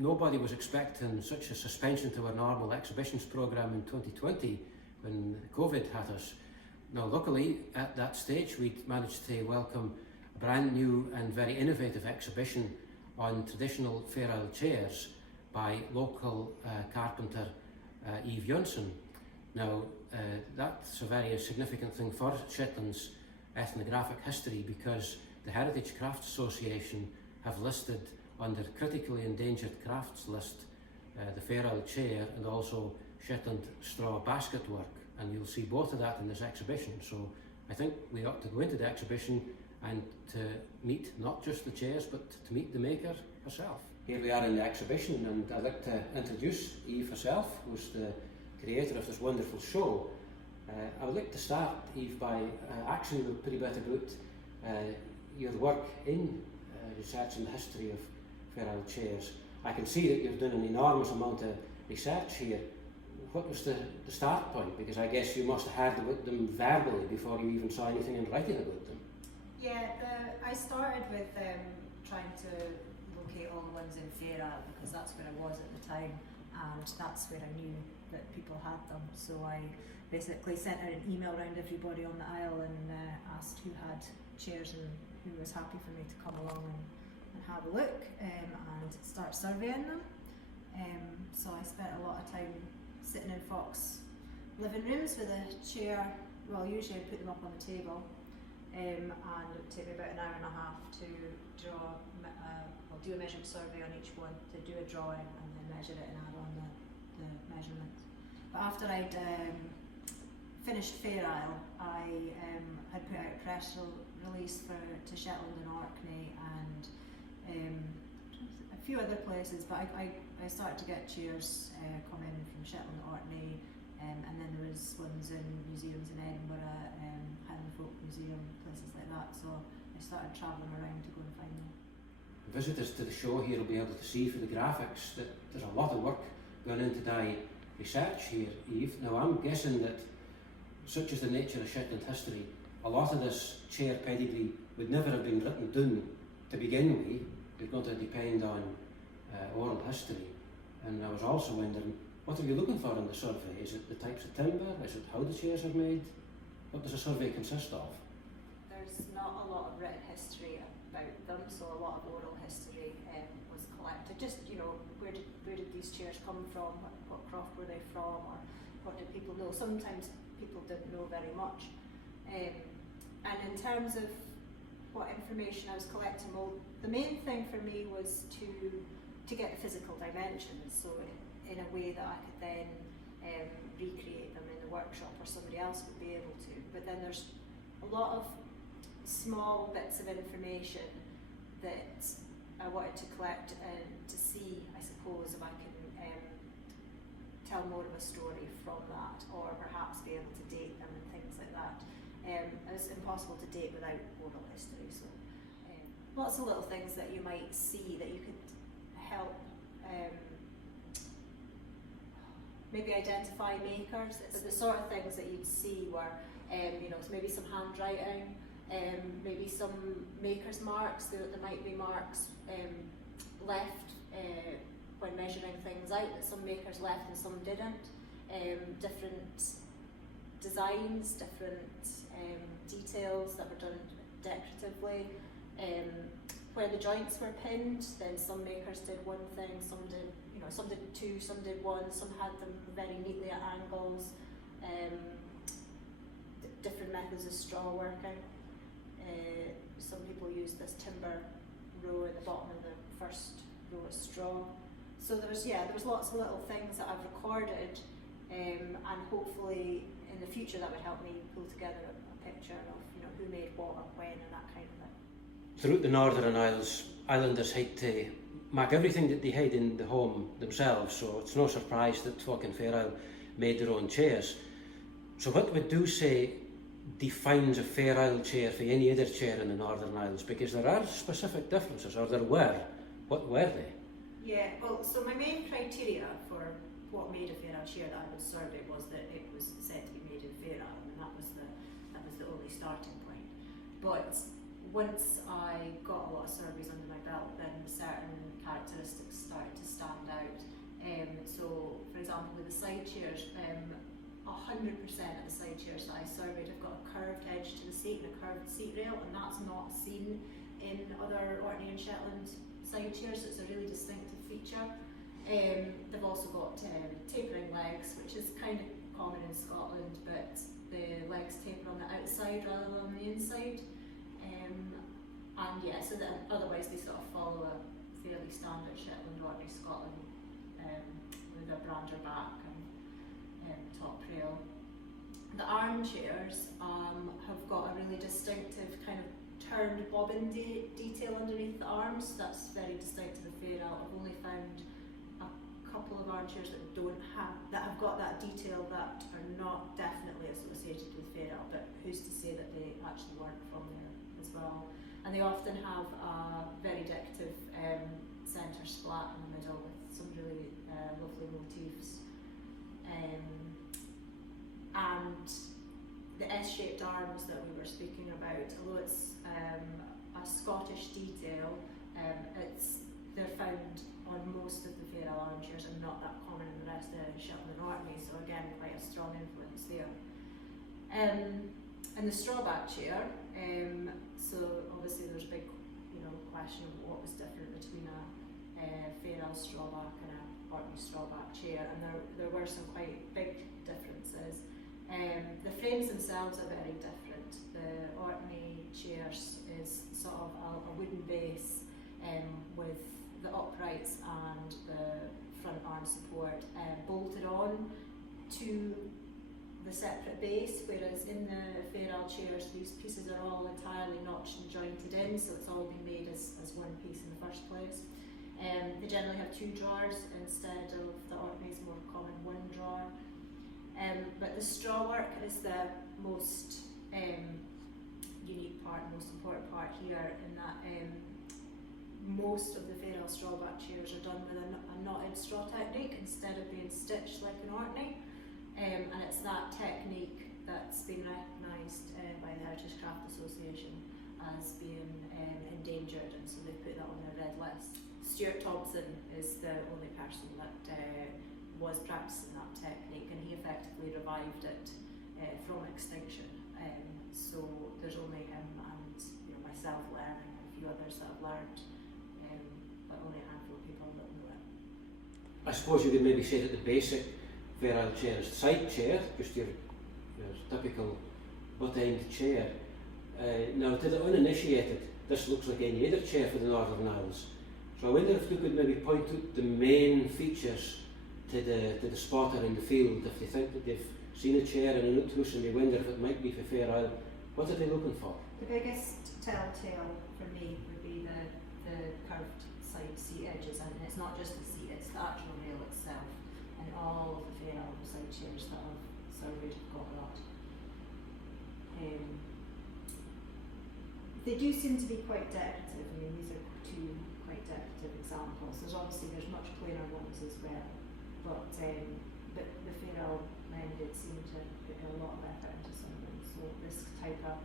nobody was expecting such a suspension to our normal exhibitions programme in 2020 when COVID hit us. Now luckily at that stage we'd managed to welcome a brand new and very innovative exhibition on traditional Fair Isle chairs by local carpenter Eve Eunson. Now that's a very significant thing for Shetland's ethnographic history, because the Heritage Crafts Association have listed under critically endangered crafts list the Fair Isle chair and also Shetland straw basket work, and you'll see both of that in this exhibition. So I think we ought to go into the exhibition and to meet not just the chairs but to meet the maker herself. Here we are in the exhibition, and I'd like to introduce Eve herself, who's the creator of this wonderful show. I would like to start, Eve, by asking you a pretty bit about your work in researching the history of Fair Isle chairs. I can see that you've done an enormous amount of research here. What was the start point? Because I guess you must have heard about them verbally before you even saw anything in writing about them. Yeah, I started with trying to locate all the ones in Fair Isle, because that's where I was at the time, and that's where I knew that people had them. So I basically sent out an email around everybody on the Isle and asked who had chairs and who was happy for me to come along and have a look and start surveying them. So I spent a lot of time sitting in folks' living rooms with a chair. Well, usually I'd put them up on the table, and it would take me about an hour and a half to draw, do a measurement survey on each one, to do a drawing and then measure it and add on the measurements. But after I'd finished Fair Isle, I had put out a press release to Shetland and Orkney and a few other places, but I started to get chairs come in from Shetland and Orkney, and then there was ones in museums in Edinburgh, Highland Folk Museum, places like that, so I started travelling around to go and find them. Visitors to the show here will be able to see through the graphics that there's a lot of work going into the research here, Eve. Now I'm guessing that, such is the nature of Shetland history, a lot of this chair pedigree would never have been written down to begin with. It's going to depend on oral history. And I was also wondering, what are you looking for in the survey? Is it the types of timber? Is it how the chairs are made? What does a survey consist of? There's not a lot of written history about them, so a lot of oral history was collected. Just, you know, where did these chairs come from? What croft were they from? Or what did people know? Sometimes people didn't know very much. And in terms of what information I was collecting, well, the main thing for me was to get the physical dimensions, so in a way that I could then recreate them in the workshop, or somebody else would be able to. But then there's a lot of small bits of information that I wanted to collect and to see, I suppose, if I can tell more of a story from that, or perhaps be able to date them and things like that. It's impossible to date without oral history, so lots of little things that you might see that you could help maybe identify makers. It's the sort of things that you'd see were, you know, maybe some handwriting, maybe some maker's marks. There might be marks left when measuring things out that some makers left and some didn't. Different designs, different details that were done decoratively. Where the joints were pinned, then some makers did one thing, some did, you know, some did two, some did one, some had them very neatly at angles. Different methods of straw working. Some people used this timber row at the bottom of the first row of straw. So there was lots of little things that I've recorded, and hopefully in the future that would help me pull together a picture of, you know, who made what and when and that kind of thing. Throughout the Northern Isles, islanders had to make everything that they had in the home themselves, so it's no surprise that folk in Fair Isle made their own chairs. So what would you say defines a Fair Isle chair for any other chair in the Northern Isles? Because there are specific differences, or there were. What were they? Yeah, well, so my main criteria for what made a Fair Isle chair that I would survey was that it was said to be made in Fair Isle, and that was the only starting point. But once I got a lot of surveys under my belt, then certain characteristics started to stand out. So, for example, with the side chairs, 100% of the side chairs that I surveyed have got a curved edge to the seat and a curved seat rail, and that's not seen in other Orkney and Shetland side chairs. It's a really distinctive feature. They've also got tapering legs, which is kind of common in Scotland, but the legs taper on the outside rather than on the inside. And yeah, so that otherwise they sort of follow a fairly standard Shetland Orkney Scotland with a brander back and top rail. The armchairs have got a really distinctive kind of turned bobbin detail underneath the arms. That's very distinctive of Fairall. I've only found a couple of armchairs that have got that detail that are not definitely associated with Fairall, but who's to say that they actually weren't from there as well. And they often have a very decorative centre splat in the middle with some really lovely motifs. And the S-shaped arms that we were speaking about, although it's a Scottish detail, they're found on most of the Fairall armchairs and not that common in the rest of Shetland and Orkney, so again quite a strong influence there. And the strawback chair, so obviously there's a big question of what was different between a Fairall strawback and a Orkney strawback chair, and there were some quite big differences. The frames themselves are very different. The Orkney chairs is sort of a wooden base with the uprights and the front arm support bolted on to the separate base, whereas in the Fairall chairs these pieces are all entirely notched and jointed in, so it's all been made as one piece in the first place. They generally have 2 drawers instead of the Orkney's more common 1 drawer. But the strawwork is the most unique part, most important part here, in that most of the Fairall strawback chairs are done with a knotted straw technique instead of being stitched like an Orkney. And it's that technique that's been recognised by the Heritage Craft Association as being endangered, and so they've put that on their red list. Stuart Thompson is the only person that was practising that technique, and he effectively revived it from extinction. So there's only him and myself learning, and a few others that have learned, but only a handful of people that know it. I suppose you could maybe say that the basic Fairall chair is the side chair, just your typical butt-end chair. Now, to the uninitiated, this looks like any other chair for the Northern Isles. So I wonder if you could maybe point out the main features to the spotter in the field, if they think that they've seen a chair in an outhouse and they wonder if it might be for Fairall. What are they looking for? The biggest telltale for me would be the curved side seat edges, and it's not just the seat, it's the actual rail itself. And all of the Fairall side chairs that I've surveyed have got that. They do seem to be quite decorative. I mean, these are 2 quite decorative examples. There's much plainer ones as well, but the Fairall men did seem to put a lot of effort into some of them. So this type of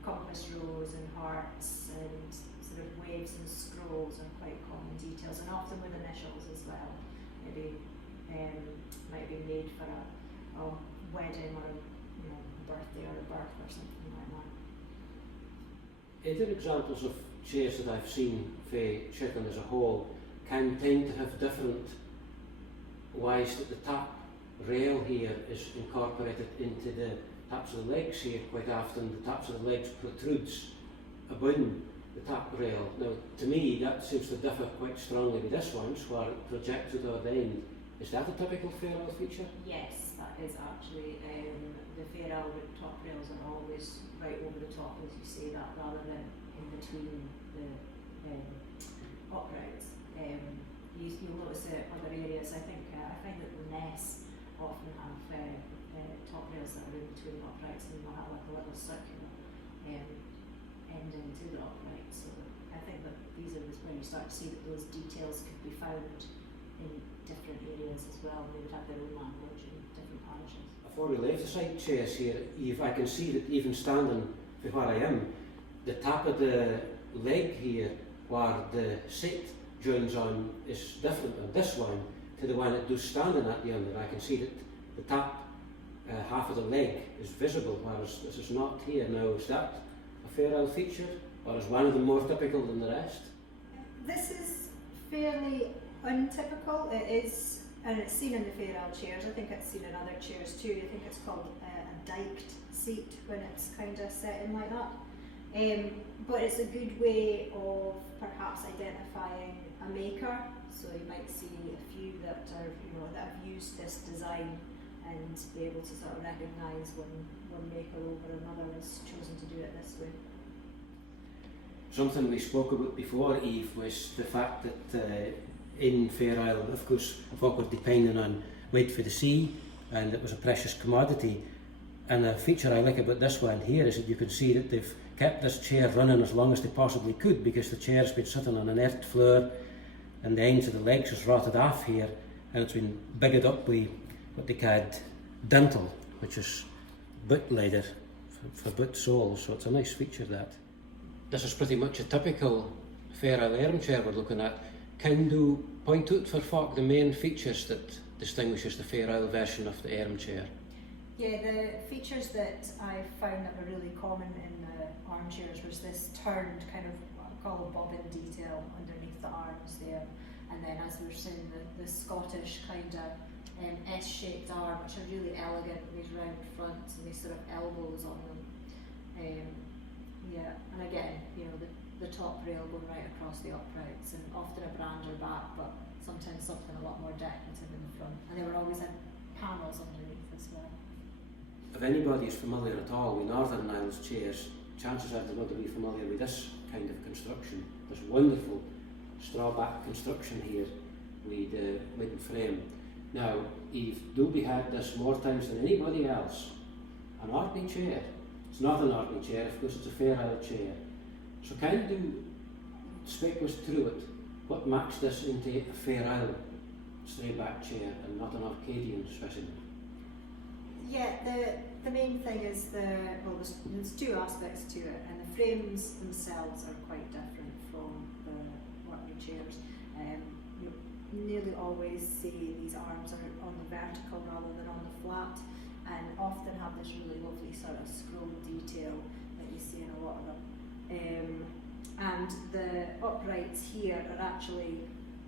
compass rose and hearts and sort of waves and scrolls are quite common details, and often with initials as well. Maybe might be made for a wedding or a birthday or a birth or something like that. Other examples of chairs that I've seen for Shetland as a whole can tend to have different ways that the tap rail here is incorporated into the taps of the legs here. Quite often the taps of the legs protrudes above the tap rail. Now, to me, that seems to differ quite strongly with this one, where it projects out the end. Is that a typical Fairall feature? Yes, that is actually. The Fairall top rails are always right over the top, as you say that, rather than in between the uprights. You'll notice it in other areas. I find that the Ness often have top rails that are in between uprights, and they'll have like a little circular ending to the upright. So I think that these are when you start to see that those details could be found in different areas as well. They would have their own language in different parishes. Before we leave the side chairs here, Eve, I can see that even standing for where I am, the top of the leg here, where the seat joins on, is different on this one to the one that does standing at the end. I can see that the top half of the leg is visible, whereas this is not here. Now, is that a Fair Isle feature, or is one of them more typical than the rest? This is fairly untypical. It is, and it's seen in the Fair Isle chairs. I think it's seen in other chairs too. I think it's called a diked seat when it's kind of set in like that. But it's a good way of perhaps identifying a maker. So you might see a few that are, that have used this design and be able to sort of recognise one maker over another has chosen to do it this way. Something we spoke about before, Eve, was the fact that in Fair Isle, of course, folk were depending on weight for the sea, and it was a precious commodity. And the feature I like about this one here is that you can see that they've kept this chair running as long as they possibly could, because the chair's been sitting on an earth floor and the ends of the legs has rotted off here, and it's been bigged up with what they called dental, which is boot leather for boot soles, so it's a nice feature that. This is pretty much a typical Fair Isle armchair we're looking at. Can you point out for folk the main features that distinguishes the Fair Isle version of the armchair? Yeah, the features that I found that were really common in the armchairs was this turned kind of what I call a bobbin detail underneath the arms there, and then as we were saying, the Scottish kind of S-shaped arm, which are really elegant, these round fronts and these sort of elbows on them. Yeah, and again, the top rail going right across the uprights, and often a brander back, but sometimes something a lot more decorative in the front, and they were always in panels underneath as well. If anybody is familiar at all with Northern Isles chairs, chances are they're going to be familiar with this kind of construction. This wonderful straw back construction here with the wooden frame. Now, Eve, Doobie had this more times than anybody else. An Orkney chair. It's not an Orkney chair, of course it's a Fair Isle chair. So can you speak us through it? What makes this into a Fair Isle straight back chair and not an Orcadian specimen? Yeah, the main thing is there's two aspects to it, and the frames themselves are quite different from the Orkney chairs. You nearly always see these arms are on the vertical rather than on the flat, and often have this really lovely sort of scroll detail that you see in a lot of them. And the uprights here are actually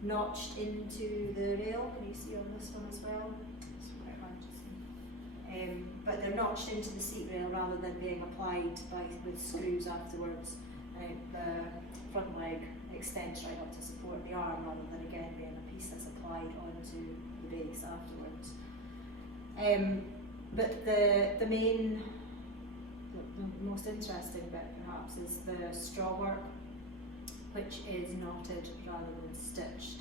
notched into the rail. Can you see on this one as well? It's quite hard to see. But they're notched into the seat rail rather than being applied with screws afterwards. The front leg extends right up to support the arm rather than again being a piece that's applied onto the base afterwards. But the most interesting bit perhaps is the straw work, which is knotted rather than stitched,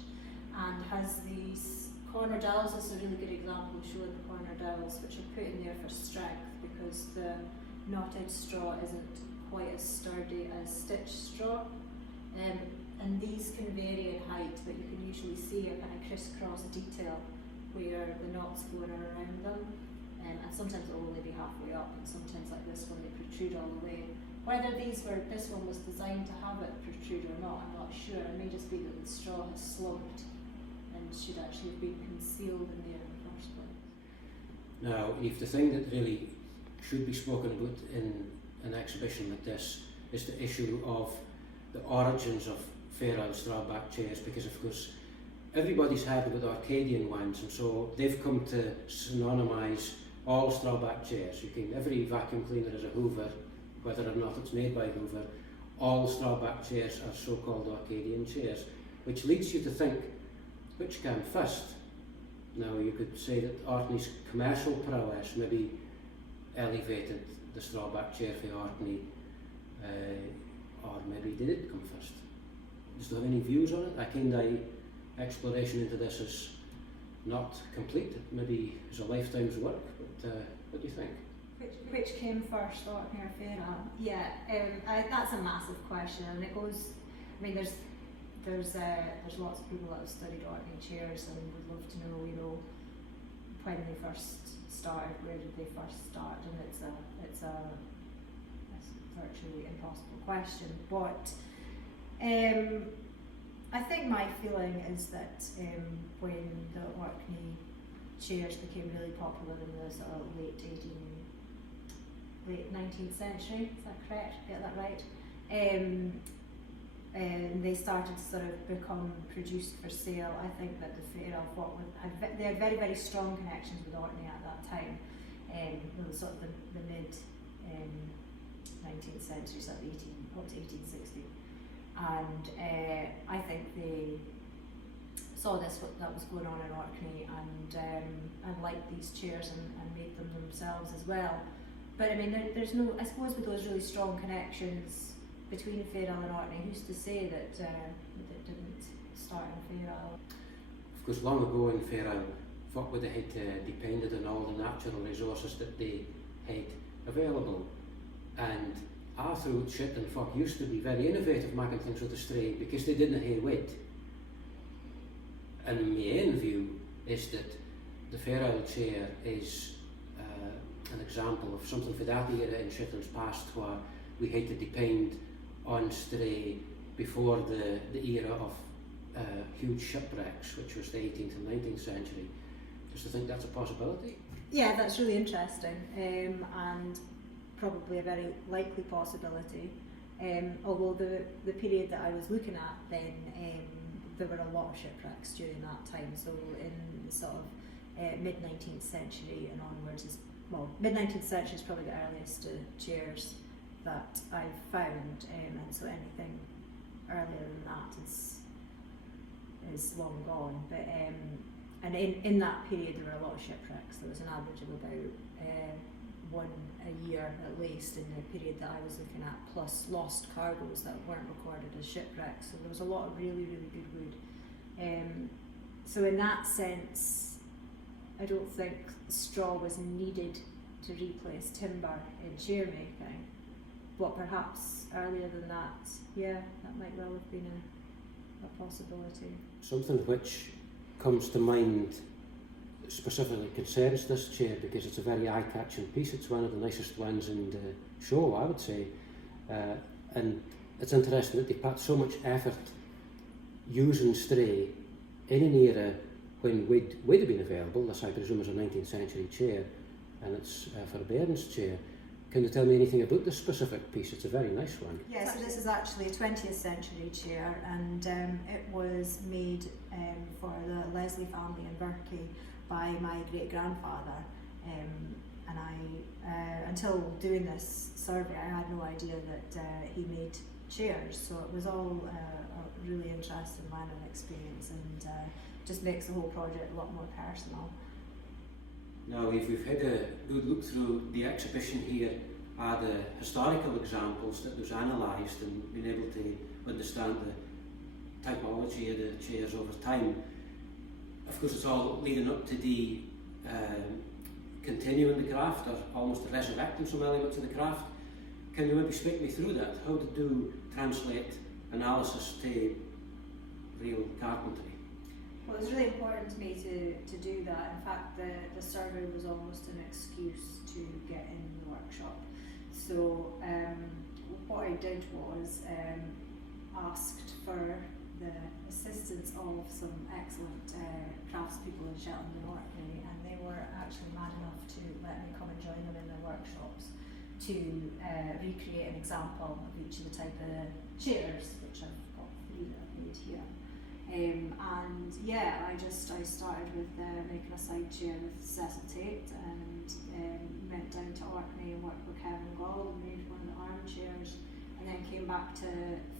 and has these corner dowels. This is a really good example showing the corner dowels, which are put in there for strength because the knotted straw isn't quite as sturdy as stitched straw. And these can vary in height, but you can usually see a kind of crisscross detail where the knots going around them. And sometimes it'll only be halfway up, and sometimes like this one they protrude all the way. Whether this one was designed to have it protrude or not, I'm not sure. It may just be that the straw has slumped and should actually have been concealed in there in the first place. Now, Eve, the thing that really should be spoken about in an exhibition like this is the issue of the origins of Fair Isle straw-back chairs, because of course everybody's happy with Orcadian ones, and so they've come to synonymise all straw-back chairs. Every vacuum cleaner is a Hoover, whether or not it's made by Hoover. All straw-back chairs are so-called Orcadian chairs, which leads you to think, which came first? Now you could say that Orkney's commercial prowess maybe elevated the straw-back chair for Orkney, or maybe they did come first. Does you have any views on it? I kind of exploration into this is not complete. It maybe is a lifetime's work, but what do you think? Which came first, Orkney or Fair Isle? Yeah, that's a massive question, and it goes. I mean, there's lots of people that have studied Orkney chairs and would love to know, when they first started, where did they first start, and it's a virtually impossible question. But I think my feeling is that when the Orkney chairs became really popular in the sort of late 19th century, is that correct? Get that right? And they started to sort of become produced for sale. I think that the Fair Isle they had very, very strong connections with Orkney at that time. It was sort of the mid 19th century, so up to 1860. And I think they saw what was going on in Orkney and liked these chairs and made them themselves as well. But I mean, there's no, I suppose with those really strong connections between Fair Isle and Orkney, who's to say that it didn't start in Fair Isle? Of course, long ago in Fair Isle, folk would have had depended on all the natural resources that they had available. And our through Shetland folk used to be very innovative making things with the stray because they didn't have weight. And my own view is that the Fair Isle chair is an example of something for that era in Shetland's past where we had to depend on stray before the era of huge shipwrecks, which was the 18th and 19th century. Just to think that's a possibility. Yeah, that's really interesting, and probably a very likely possibility. Although the period that I was looking at then, there were a lot of shipwrecks during that time. So in sort of mid 19th century and onwards, mid 19th century is probably the earliest chairs that I've found, and so anything earlier than that is long gone. But and in that period there were a lot of shipwrecks. There was an average of about one a year at least in the period that I was looking at, plus lost cargoes that weren't recorded as shipwrecks. So there was a lot of really, really good wood. So in that sense, I don't think straw was needed to replace timber in chair making. But perhaps earlier than that, yeah, that might well have been a possibility. Something which comes to mind specifically concerns this chair because it's a very eye-catching piece. It's one of the nicest ones in the show, I would say. And it's interesting that they put so much effort using stray in an era when wood would have been available. This, I presume, is a 19th century chair, and it's for a baron's chair. Can you tell me anything about this specific piece? It's a very nice one. Yeah, so this is actually a 20th century chair, and it was made for the Leslie family in Berkey by my great-grandfather. And I, until doing this survey, I had no idea that he made chairs, so it was all a really interesting learning experience, and just makes the whole project a lot more personal. Now, if we've had a good look through the exhibition here, are the historical examples that was analysed and been able to understand the typology of the chairs over time. Of course, it's all leading up to the continuing the craft, or almost resurrecting some elements of the craft. Can you maybe speak me through that? How to do translate analysis to real carpentry? Well, it was really important to me to do that. In fact, the survey was almost an excuse to get in the workshop. So what I did was asked for the assistance of some excellent craftspeople in Shetland and Orkney, and they were actually mad enough to let me come and join them in their workshops to recreate an example of each of the type of chairs, which I've got 3 that I've made here. And yeah, I started with making a side chair with Tait, and went down to Orkney and worked with Kevin Gall and made one of the ARMCHAIRS, and then came back to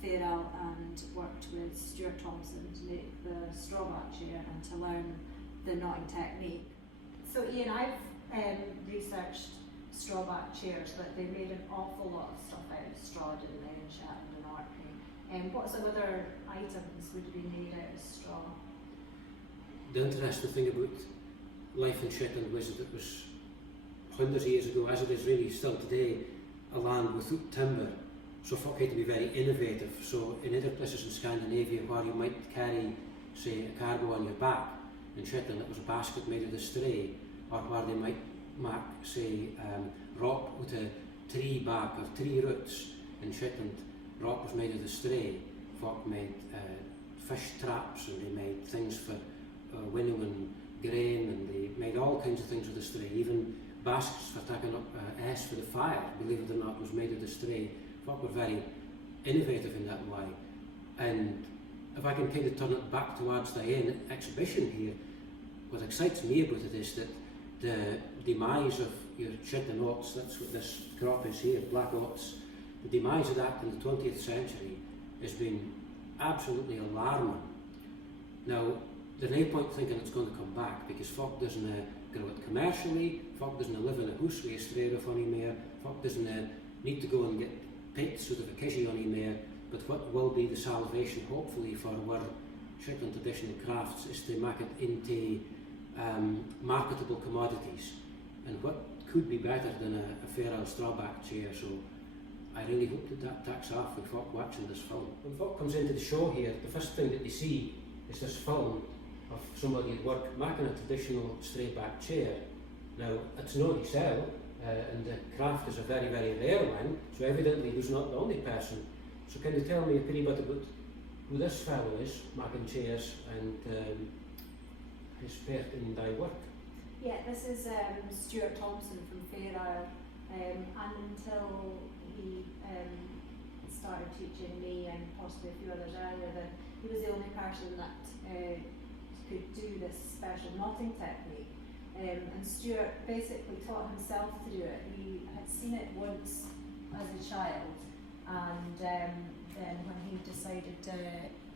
Fair Isle and worked with Stuart Thompson to make the strawback chair and to learn the knotting technique. So Ian, I've researched strawback chairs, but they made an awful lot of stuff out of straw, didn't they, in Shetland and Orkney. What some other items would be made out of straw? The interesting thing about life in Shetland was that it was hundreds of years ago, as it is really still today, a land without timber. So folk had to be very innovative. So in other places in Scandinavia where you might carry, say, a cargo on your back, in Shetland it was a basket made of the stray, or where they might make, say, rock with a tree bark or tree roots in Shetland. Rock was made of the stray. Folk made fish traps, and they made things for winnowing grain, and they made all kinds of things with the stray. Even baskets for taking up ash for the fire, believe it or not, was made of the stray. Folk were very innovative in that way. And if I can kind of turn it back towards the exhibition here, what excites me about it is that the demise of your Shetland oats, that's what this crop is here, black oats, the demise of that in the 20th century has been absolutely alarming. Now, there's no point thinking it's going to come back, because folk doesn't grow it commercially, folk doesn't live in a house with a stray roof anymore, folk doesn't need to go and get pits out of a kizzy anymore. But what will be the salvation, hopefully, for our Shetland traditional crafts is to make it into marketable commodities. And what could be better than a fair old strawback chair? So I really hope that takes off with folk watching this film. When folk comes into the show here, the first thing that they see is this film of somebody at work making a traditional straight back chair. Now, it's not to sell, and the craft is a very, very rare one, so evidently he's not the only person. So can you tell me a pretty bit about who this fellow is, making chairs, and his part in thy work? Yeah, this is Stuart Thompson from Fair Isle, and until he started teaching me and possibly a few others earlier, then he was the only person that could do this special knotting technique. And Stuart basically taught himself to do it. He had seen it once as a child, and then when he decided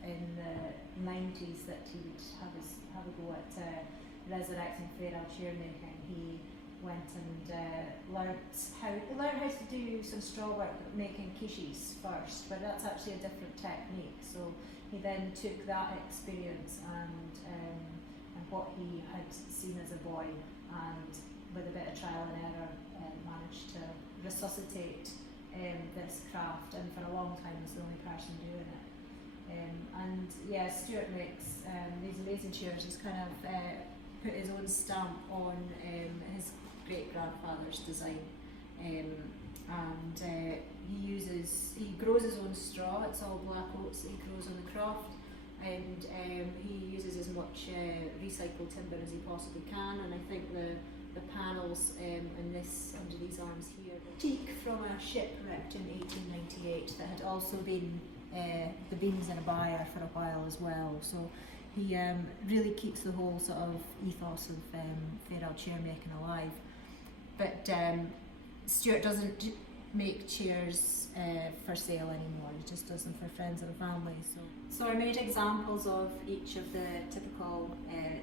in the 90s that he would have a go at resurrecting fair Isle chair making, he went and learnt how to do some straw work, making quiches first, but that's actually a different technique. So he then took that experience and what he had seen as a boy, and with a bit of trial and error managed to resuscitate this craft, and for a long time was the only person doing it. And yeah, Stuart makes these amazing chairs. He's kind of put his own stamp on his great-grandfather's design, and he grows his own straw. It's all black oats that he grows on the croft, and he uses as much recycled timber as he possibly can. And I think the panels under these arms here, teak from a ship wrecked in 1898 that had also been the beams in a byre for a while as well. So he really keeps the whole sort of ethos of fair Isle chair making alive. But Stuart doesn't make chairs for sale anymore, he just does them for friends and family. So I made examples of each of the typical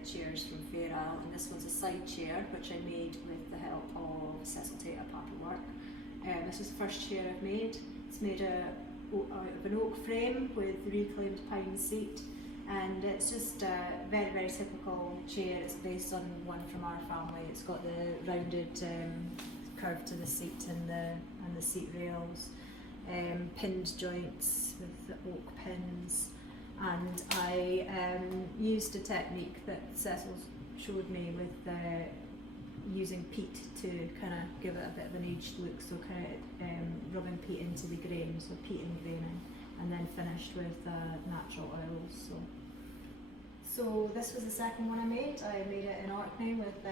chairs from Fair Isle, and this one's a side chair which I made with the help of Tait paperwork. This is the first chair I've made. It's made out of an oak frame with reclaimed pine seat, and it's just a very, very typical chair. It's based on one from our family. It's got the rounded curve to the seat and the seat rails, pinned joints with the oak pins, and I used a technique that Cecil showed me with using peat to kind of give it a bit of an aged look, so kind of rubbing peat into the grain, so peat and graining, and then finished with natural oils. So this was the second one I made. I made it in Orkney with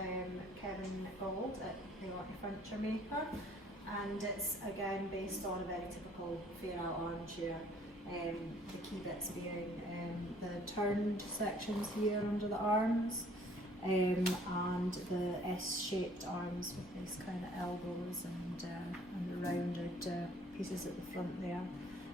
Kevin Gold at the Orkney Furniture Maker, and it's again based on a very typical Fair Isle armchair. The key bits being the turned sections here under the arms, and the S-shaped arms with these kind of elbows and the rounded pieces at the front there.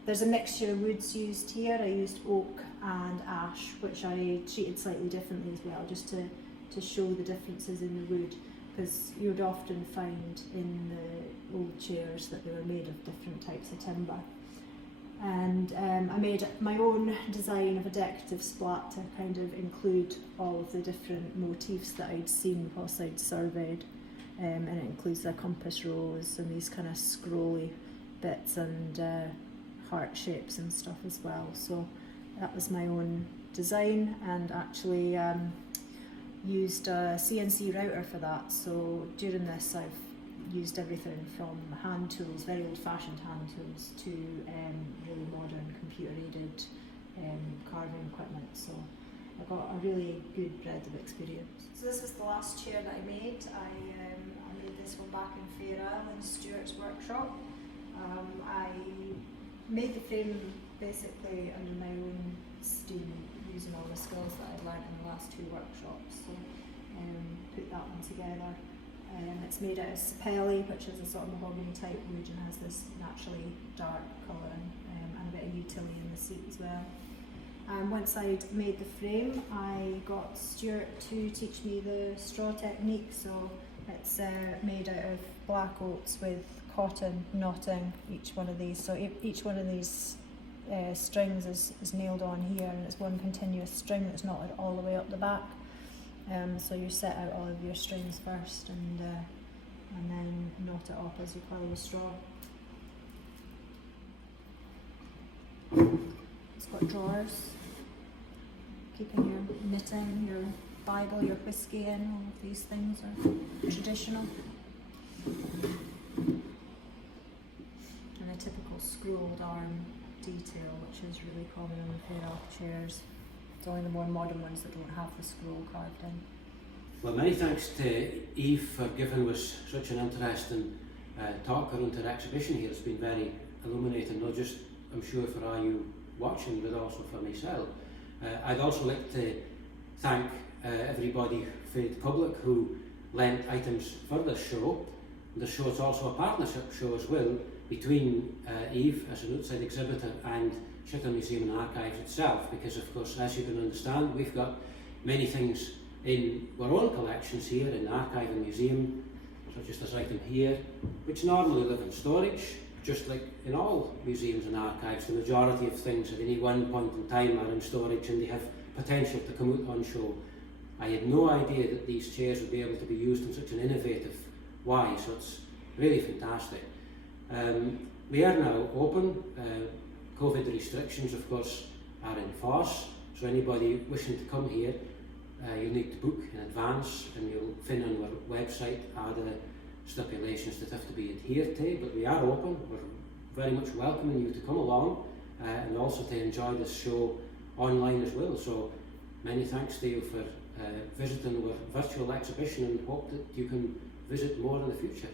There's a mixture of woods used here. I used oak and ash, which I treated slightly differently as well, just to show the differences in the wood, because you would often find in the old chairs that they were made of different types of timber. And I made my own design of a decorative splat to kind of include all of the different motifs that I'd seen whilst I'd surveyed, and it includes the compass rose and these kind of scrolly bits and heart shapes and stuff as well. So that was my own design, and actually used a CNC router for that. So during this I've used everything from hand tools, very old-fashioned hand tools, to really modern computer-aided carving equipment. So I got a really good breadth of experience. So this was the last chair that I made. I made this one back in Fair Isle in Stuart's workshop. I made the frame basically under my own steam, using all the skills that I'd learnt in the last 2 workshops. So put that one together. It's made out of sapelli, which is a sort of mahogany type wood and has this naturally dark colouring, and a bit of utility in the seat as well. Once I'd made the frame, I got Stuart to teach me the straw technique. So it's made out of black oats with cotton knotting each one of these. So each one of these strings is nailed on here, and it's one continuous string that's knotted all the way up the back. So you set out all of your strings first, and then knot it up as you coil the straw. It's got drawers, keeping your knitting, your Bible, your whiskey in. All of these things are traditional. And a typical scrolled arm detail, which is really common on the Fair ARMCHAIRS. It's only the more modern ones that don't have the scroll carved in. Well, many thanks to Eve for giving us such an interesting talk around her exhibition here. It's been very illuminating, not just, I'm sure, for all you watching, but also for myself. I'd also like to thank everybody for the public who lent items for this show. The show is also a partnership show as well between Eve as an outside exhibitor and Shetland Museum and Archives itself, because of course, as you can understand, we've got many things in our own collections here in the archive and museum, such as this item here, which normally live in storage, just like in all museums and archives. The majority of things at any one point in time are in storage and they have potential to come out on show. I had no idea that these chairs would be able to be used in such an innovative way, so it's really fantastic. We are now open. COVID restrictions, of course, are in force, so anybody wishing to come here, you'll need to book in advance, and you'll find on our website are the stipulations that have to be adhered to, but we are open. We're very much welcoming you to come along and also to enjoy this show online as well. So many thanks to you for visiting our virtual exhibition, and hope that you can visit more in the future.